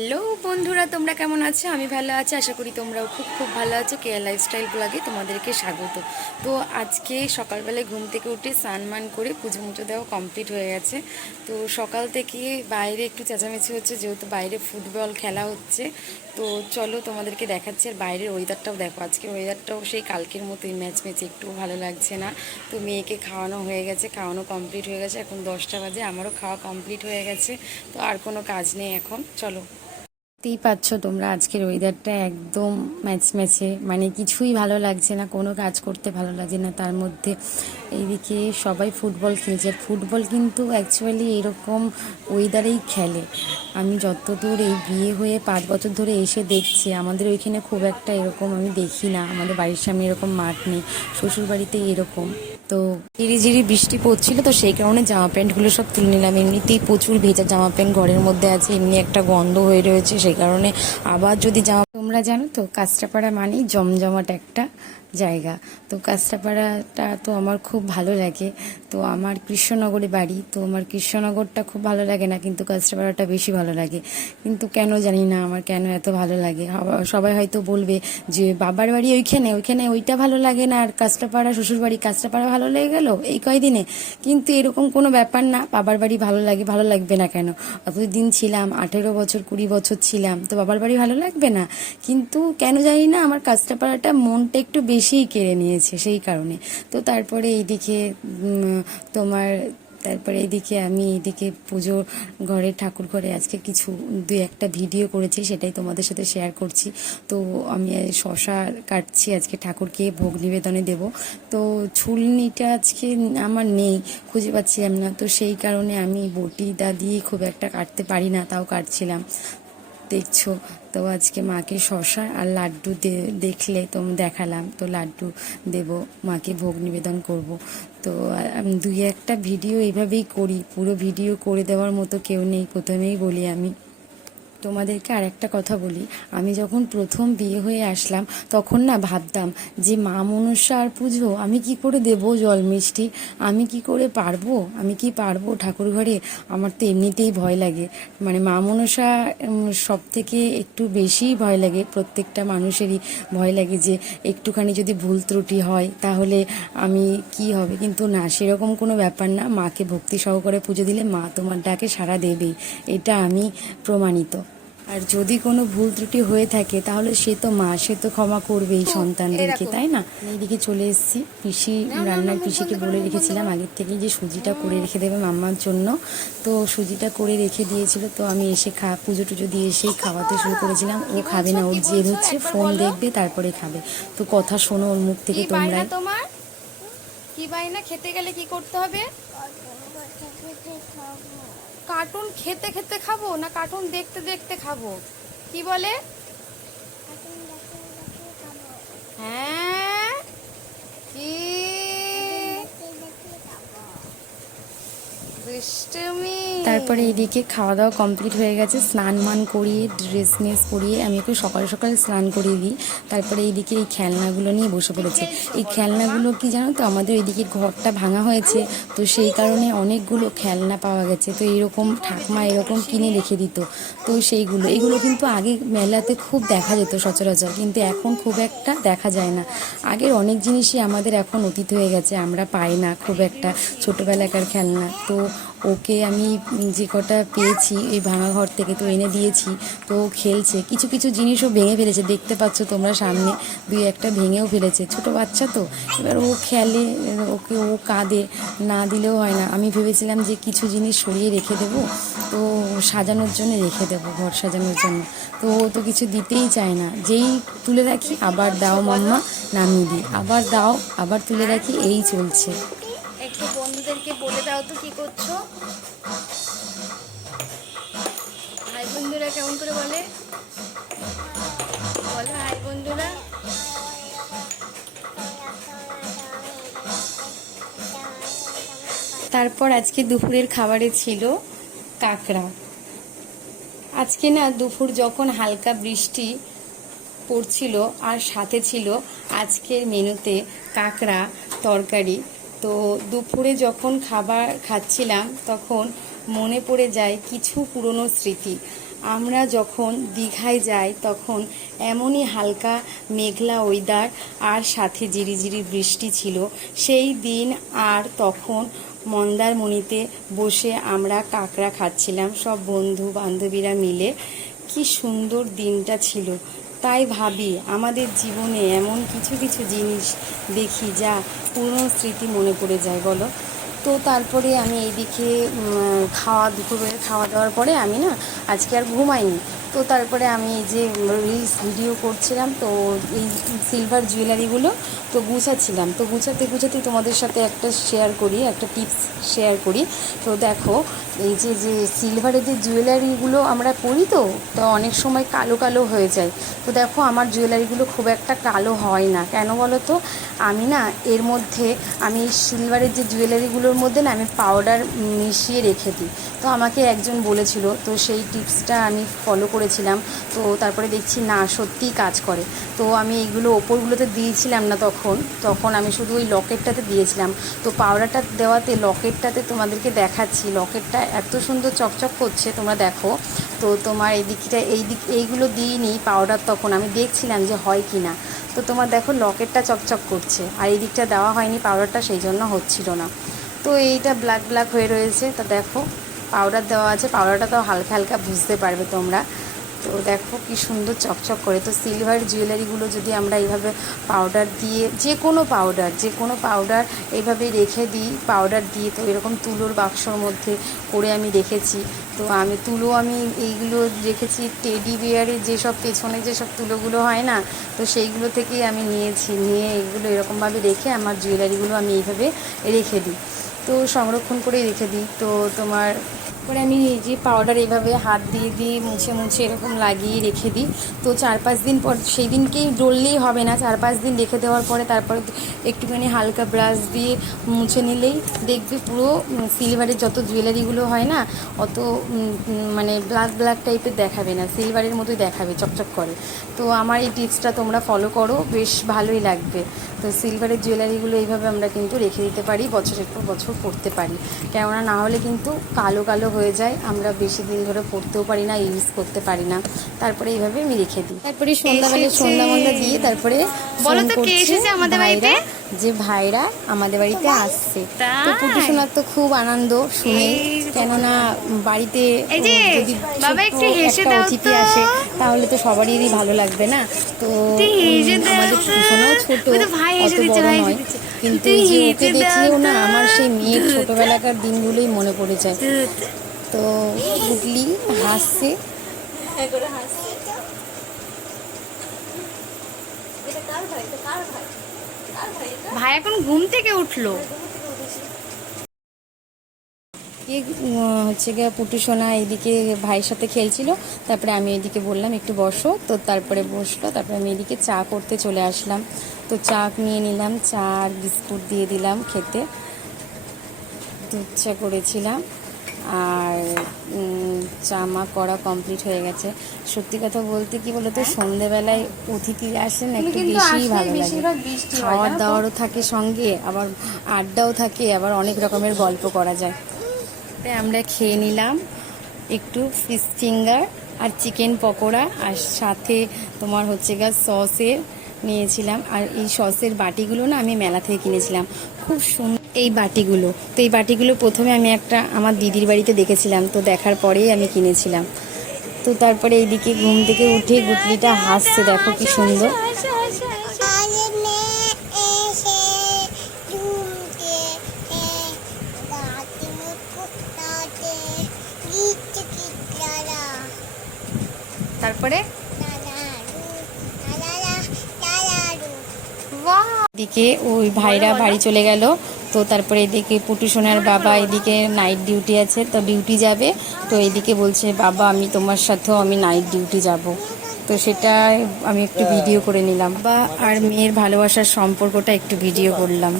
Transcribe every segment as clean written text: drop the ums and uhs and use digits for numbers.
Hello বন্ধুরা, তোমরা কেমন আছো? আমি ভালো আছি, আশা করি তোমরাও খুব খুব ভালো আছো। কেয়া লাইফস্টাইল ব্লগে তোমাদেরকে স্বাগত। তো আজকে সকালবেলায় ঘুম থেকে উঠে স্নান করে পুজো মুজো দেওয়া কমপ্লিট হয়ে গেছে। তো সকাল থেকে বাইরে একটু চেঁচামেচি হচ্ছে, যেহেতু বাইরে ফুটবল খেলা হচ্ছে। তো চলো তোমাদেরকে দেখাচ্ছি। আর বাইরের ওয়েদারটাও দেখো, আজকের ওয়েদারটাও সেই কালকের মতোই ম্যাচম্যাচ, একটু ভালো লাগছে না। তো মেয়েকে খাওয়ানো হয়ে গেছে, খাওয়ানো কমপ্লিট হয়ে গেছে, এখন 10টা বাজে, আমারও খাওয়া কমপ্লিট হয়ে গেছে। তো আর কোনো কাজ নেই এখন, চলো। দেখতেই পাচ্ছ তোমরা, আজকের ওয়েদারটা একদম ম্যাচে, মানে কিছুই ভালো লাগছে না, কোনো কাজ করতে ভালো লাগছে না। তার মধ্যে এইদিকে সবাই ফুটবল খেলছে। ফুটবল কিন্তু অ্যাকচুয়ালি এরকম ওয়েদারেই খেলে। আমি যতদূর এই বিয়ে হয়ে 5 বছর ধরে এসে দেখছি, আমাদের ওইখানে খুব একটা এরকম আমি দেখি না। আমাদের বাড়ির সামনে এরকম মাঠ নেই, শ্বশুর বাড়িতে এরকম। তো ঝিরিঝিরি বৃষ্টি পড়ছিল, তো সেই কারণে জামা প্যান্টগুলো সব তুলে নিলাম। এমনিতেই প্রচুর ভেজা জামা প্যান্ট ঘরের মধ্যে আছে, এমনি একটা গন্ধ হয়ে রয়েছে, সেই কারণে আবার যদি তোমরা জানো তো, কাঁচরাপাড়া মানেই জমজমাট একটা জায়গা। তো কাঁচরাপাড়াটা তো আমার খুব ভালো লাগে। তো আমার কৃষ্ণনগরে বাড়ি, তো আমার কৃষ্ণনগরটা খুব ভালো লাগে না, কিন্তু কাঁচরাপাড়াটা বেশি ভালো লাগে। কিন্তু কেন জানি না আমার কেন এত ভালো লাগে। সবাই হয়তো বলবে যে বাবার বাড়ি ওইখানে ওইখানে ওইটা ভালো লাগে না, আর কাঁচরাপাড়া শ্বশুর বাড়ি কাঁচরাপাড়া ভালো লেগে গেল এই কয়দিনে। কিন্তু এরকম কোনো ব্যাপার না, বাবার বাড়ি ভালো লাগে, ভালো লাগবে না কেন? অতদিন ছিলাম, 18 বছর 20 বছর ছিলাম, তো বাবার বাড়ি ভালো লাগবে না? কিন্তু কেন জানি না আমার কাঁচরাপাড়াটা মনটা একটু বেশিই কেড়ে নিয়েছে, সেই কারণে। তো তারপরে এইদিকে আমি এইদিকে পুজো ঘরে, ঠাকুর ঘরে আজকে কিছু 2-1টা ভিডিও করেছি, সেটাই তোমাদের সাথে শেয়ার করছি। তো আমি শশা কাটছি, আজকে ঠাকুরকে ভোগ নিবেদনে দেব। তো ছুলনিটা আজকে আমার নেই, খুঁজে পাচ্ছিলাম না, তো সেই কারণে আমি বটিটা দিয়ে খুব একটা কাটতে পারি না, তাও কাটছিলাম, দেখছো। তো আজকে মাকে শশা আর লাড্ডু দেখলে তো দেখালাম, তো লাড্ডু দেব, মাকে ভোগ নিবেদন করব। তো আমি 2-1টা ভিডিও এইভাবেই করি, পুরো ভিডিও করে দেওয়ার মতো কেউ নেই, প্রথমেই বলি আমি তোমাদেরকে। আর একটা কথা বলি, আমি যখন প্রথম বিয়ে হয়ে আসলাম তখন না ভাবতাম যে মা মনসার পুজো আমি কি করে দেব, জল মিষ্টি আমি কি করে পারবো, আমি কি পারবো ঠাকুর ঘরে? আমার তো এমনিতেই ভয় লাগে, মানে মা মনসা সব থেকে একটু বেশিই ভয় লাগে, প্রত্যেকটা মানুষেরই ভয় লাগে যে একটুখানি যদি ভুল ত্রুটি হয় তাহলে আমি কি হবে। কিন্তু না, সেরকম কোনো ব্যাপার না, মাকে ভক্তি সহকারে পুজো দিলে মা তোমার ডাকে সাড়া দেবেই, এটা আমি প্রমাণিত। আর যদি কোনো ভুল ত্রুটি হয়ে থাকে তাহলে সে তো মা, সে তো ক্ষমা করবেই সন্তানদেরকে, তাই না? এইদিকে চলে এসেছি, পিসি রান্নার পিসিকে বলে রেখেছিলাম আগের থেকে যে সুজিটা করে রেখে দেবে মাম্মার জন্য। তো সুজিটা করে রেখে দিয়েছিল, তো আমি এসে পুজো টুজো দিয়ে এসেই খাওয়াতে শুরু করেছিলাম। ও খাবে না, ওর জেদ হচ্ছে, ফোন দেখবে তারপরে খাবে। তো কথা শোনো ওর মুখ থেকে তোমরা। তোমার কি বাইনা? খেতে গেলে কি করতে হবে? কার্টুন খেতে খেতে খাবো না কার্টুন দেখতে দেখতে খাবো? কি বলে? হ্যাঁ, কি দুষ্টুমি। তারপরে এদিকে খাওয়া দাওয়া কমপ্লিট হয়ে গেছে, স্নান মান করিয়ে ড্রেস মেস পরিয়ে আমি ওকে সকাল সকাল স্নান করিয়ে দিই। তারপরে এইদিকে এই খেলনাগুলো নিয়ে বসে পড়েছে। এই খেলনাগুলো কি জানো তো, আমাদের এইদিকে ঘরটা ভাঙা হয়েছে, তো সেই কারণে অনেকগুলো খেলনা পাওয়া গেছে। তো এরকম ঠাকমা এরকম কিনে রেখে দিত, তো এগুলো কিন্তু আগে মেলাতে খুব দেখা যেত সচরাচর, কিন্তু এখন খুব একটা দেখা যায় না। আগের অনেক জিনিসই আমাদের এখন অতীত হয়ে গেছে, আমরা পাই না খুব একটা ছোটোবেলাকার খেলনা। তো ওকে আমি যে কটা পেয়েছি এই ভাঙা ঘর থেকে তো এনে দিয়েছি, তো ও খেলছে। কিছু কিছু জিনিসও ভেঙে ফেলেছে, দেখতে পাচ্ছ তোমরা সামনে 2-1টা ভেঙেও ফেলেছে, ছোট বাচ্চা তো, এবার ও খেলে, ও কাঁদে, না দিলেও হয় না। আমি ভেবেছিলাম যে কিছু জিনিস সরিয়ে রেখে দেবো, তো সাজানোর জন্য রেখে দেবো, ঘর সাজানোর জন্য। তো ও তো কিছু দিতেই চায় না, যেই তুলে রাখি আবার দাও মাম্মা, নামিয়ে দিই, আবার দাও, আবার তুলে রাখি, এই চলছে। একটু বন্ধুদেরকে বলে দাও তো কি করছো। হাই বন্ধুরা কেমন করে বলে, বলো হাই বন্ধুরা। তারপর আজকে দুপুরের খাবারে ছিল কাঁকড়া। আজকে না দুপুর যখন হালকা বৃষ্টি পড়ছিল, আর সাথে ছিল আজকের মেনুতে কাঁকড়া তরকারি। তো দুপুরে যখন খাবার খাচ্ছিলাম তখন মনে পড়ে যায় কিছু পুরনো স্মৃতি। আমরা যখন দীঘায় যাই তখন এমনই হালকা মেঘলা ওয়েদার আর সাথে ঝিরিঝিরি বৃষ্টি ছিল। সেই দিন আর তখন মন্দারমণিতে বসে আমরা কাঁকড়া খাচ্ছিলাম সব বন্ধু বান্ধবীরা মিলে। কি সুন্দর দিনটা ছিল। তাই ভাবি আমাদের জীবনে এমন কিছু কিছু জিনিস দেখি যা পুরনো স্মৃতি মনে পড়ে যায়, বলো। তো তারপরে আমি এইদিকে দুপুরবেলা খাওয়া দাওয়ার পরে আমি না আজকে আর ঘুমাইনি। তো তারপরে আমি এই যে রিলস ভিডিও করছিলাম, তো এই সিলভার জুয়েলারিগুলো তো গুছাচ্ছিলাম। তো গুছাতে গুছাতে তোমাদের সাথে একটা শেয়ার করি, একটা টিপস শেয়ার করি। তো দেখো, এই যে যে সিলভারের যে জুয়েলারিগুলো আমরা পরি, তো তো অনেক সময় কালো কালো হয়ে যায়। তো দেখো আমার জুয়েলারিগুলো খুব একটা কালো হয় না, কেন বলো তো? আমি না এর মধ্যে আমি সিলভারের যে জুয়েলারিগুলোর মধ্যে না আমি পাউডার মিশিয়ে রেখে দিই। তো আমাকে একজন বলেছিল, তো সেই টিপসটা আমি ফলো করেছিলাম। তো তারপরে দেখছি না সত্যিই কাজ করে। তো আমি এইগুলো ওপরগুলোতে দিয়েছিলাম না, তখন আমি শুধু ওই লকেটটাতে দিয়েছিলাম। তো পাউডারটা দেওয়াতে লকেটটাতে তোমাদেরকে দেখাচ্ছি, লকেটটা এত সুন্দর চকচক করছে, তোমরা দেখো। তো তোমার এইগুলো দিইনি পাউডার, তখন আমি দেখছিলাম যে হয় কি না। তো তোমার দেখো লকেটটা চকচক করছে, আর এই দিকটা দেওয়া হয়নি পাউডারটা, সেই জন্য হচ্ছিল না। তো এইটা ব্ল্যাক ব্ল্যাক হয়ে রয়েছে। তা দেখো পাউডার দেওয়া আছে, পাউডারটা তো হালকা হালকা বুঝতে পারবে তোমরা। তো দেখো কি সুন্দর চকচক করে। তো সিলভার জুয়েলারিগুলো যদি আমরা এইভাবে পাউডার দিয়ে, যে কোনো পাউডার এইভাবে রেখে দিই পাউডার দিয়ে, তো এরকম তুলোর বাক্সর মধ্যে করে আমি রেখেছি। তো আমি এইগুলো রেখেছি টেডি বিয়ারের যেসব পেছনে যেসব তুলোগুলো হয় না, তো সেইগুলো থেকেই আমি নিয়ে এইগুলো এরকমভাবে রেখে আমার জুয়েলারিগুলো আমি এইভাবে রেখে দিই। তো সংরক্ষণ করে রেখে দিই। তো তোমার পরে আমি এই যে পাউডার এইভাবে হাত দিয়ে মুছে এরকম লাগিয়ে রেখে দিই। তো 4-5 দিন পর, সেই দিনকেই ডললেই হবে না, 4-5 দিন রেখে দেওয়ার পরে তারপরে একটুখানি হালকা ব্রাশ দিয়ে মুছে নিলেই দেখবে পুরো সিলভারের যত জুয়েলারিগুলো হয় না অত মানে ব্ল্যাক টাইপের দেখাবে না, সিলভারের মতোই দেখাবে, চকচক করে। তো আমার এই টিপসটা তোমরা ফলো করো, বেশ ভালোই লাগবে। তো সিলভারের জুয়েলারিগুলো এইভাবে আমরা কিন্তু রেখে দিতে পারি, বছরের পর বছর পরতে পারি। কেননা না হলে কিন্তু কালো কালো হয়ে যায়, আমরা বেশি দিন ধরে পরতেও পারি না, ইউজ করতে পারি না। তারপরে এইভাবে আমি রেখে দিই। তারপরে সন্ধ্যা দিয়ে তারপরে বলো তো কে এসেছে আমাদের বাড়িতে? যে ভাইরা আমাদের বাড়িতে আসছে। তো পুটু সোনার তো খুব আনন্দ শুনে, কেননা বাড়িতে যদি একটা অতিথি আসে তাহলে তো সবারই ভালো লাগবে না। তো আমাদের পুটু সোনাও ছোট, অত বড় নয়, কিন্তু এই যে ওকে দেখলেও না আমার সেই মেয়ের ছোটবেলাকার দিনগুলোই মনে পড়ে যায়। তো বুকলি হাসছে। ভাই এখন ঘুম থেকে উঠলো। হচ্ছে গিয়ে পুটু সোনা এইদিকে ভাইয়ের সাথে খেলছিল, তারপরে আমি এইদিকে বললাম একটু বসো, তো তারপরে বসলো। তারপরে আমি এদিকে চা করতে চলে আসলাম। তো চা নিয়ে নিলাম, চা আর বিস্কুট দিয়ে দিলাম খেতে, দুধ চা করেছিলাম। আর চা করা কমপ্লিট হয়ে গেছে। সত্যি কথা বলতে কি বলতো, সন্ধেবেলায় অতিথি আসেন একটু বেশিই ভালো লাগে, খাওয়ার দাওয়ারও থাকে সঙ্গে, আবার আড্ডাও থাকে, আবার অনেক রকমের গল্প করা যায়। আমরা খেয়ে নিলাম একটু ফিশ ফিঙ্গার আর চিকেন পকোড়া, আর সাথে তোমার হচ্ছে গা সসের নিয়েছিলাম। আর এই সসের বাটিগুলো না আমি মেলা থেকে কিনেছিলাম, খুব সুন্দর এই বাটিগুলো। তো এই বাটিগুলো প্রথমে আমি একটা আমার দিদির বাড়িতে দেখেছিলাম, তো দেখার পরেই আমি কিনেছিলাম। তো তারপরে এইদিকে ঘুম থেকে উঠে গুটলিটা হাসছে, দেখো কি সুন্দর। তারপরে এদিকে ওই ভাইরা বাড়ি চলে গেল। তো তারপরে এদিকে পুটু সোনার বাবা এদিকে নাইট ডিউটি আছে, তো ডিউটি যাবে। তো এদিকে বলছে বাবা আমি তোমার সাথেও আমি নাইট ডিউটি যাব। তো সেটা আমি একটু ভিডিও করে নিলাম, বা আর মেয়ের ভালোবাসার সম্পর্কটা একটু ভিডিও করলাম।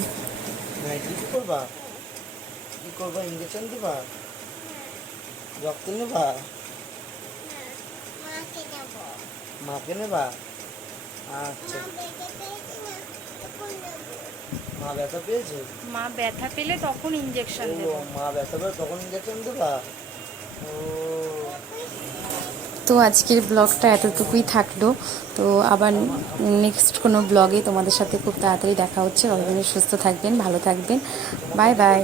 ইঞ্জেকশন দিবা, রক্ত নেবা, মাকে নেবা। আচ্ছা, মা ব্যথা পেয়েছে? মা ব্যথা পেলে তখন ইঞ্জেকশন দেব। মা ব্যথা পেলে তখন ইঞ্জেকশন দেবা। ও তো আজকের ব্লগটা এতটুকুই থাকলো। তো আবার নেক্সট কোনো ব্লগে তোমাদের সাথে খুব তাড়াতাড়ি দেখা হচ্ছে। ততদিনে সুস্থ থাকবেন, ভালো থাকবেন। Bye bye.